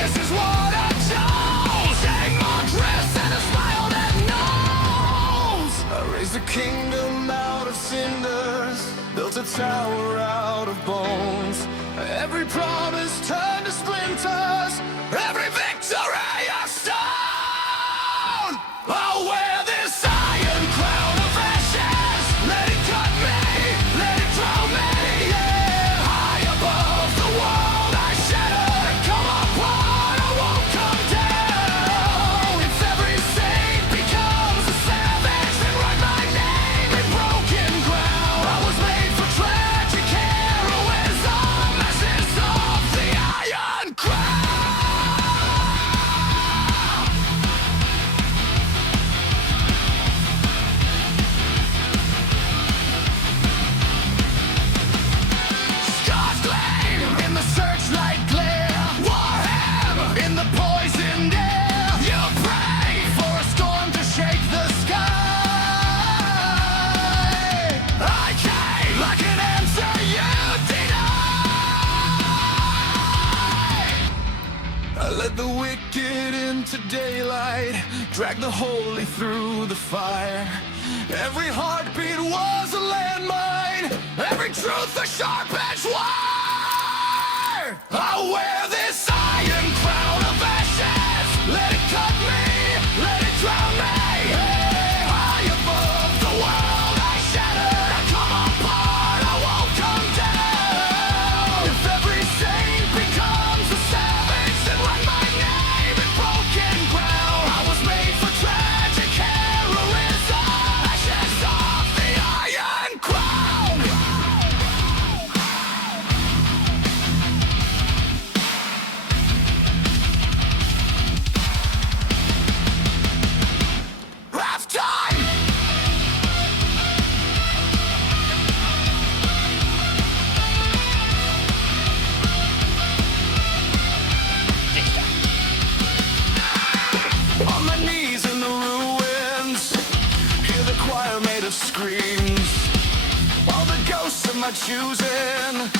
This is what I chose. Hang on, Chris, and a smile that knows. I raised a kingdom out of cinders, built a tower out of bones. Every promise turned to splinters, every victory a stone. I'll wear this iron crown of ashes. Let it cut me, let it drown me, yeah. High above the world I shatter, come apart, I won't come down. If every saint becomes a savage, then write my name in broken ground. I was made for tragic heroism, ashes of the Iron Crown. Scars gleam in the searchlight glare, warhammer in the poisoned air. You pray for a storm to shake the sky. I came like an answer you deny. I led the wicked into daylight, dragged the holy through the fire. Every heartbeat was a landmine, every truth a sharp-edged wire. I'll wear this iron crown of ashes. Let it cut me, let it drown me. Hey, high above the world I shatter, I come apart, I won't come down. If every saint becomes a savage, then write my name in broken ground. I was made for tragic heroism, ashes of the Iron Crown. Halftime! On my knees in the ruins, hear the choir made of screams. All the ghosts of my choosing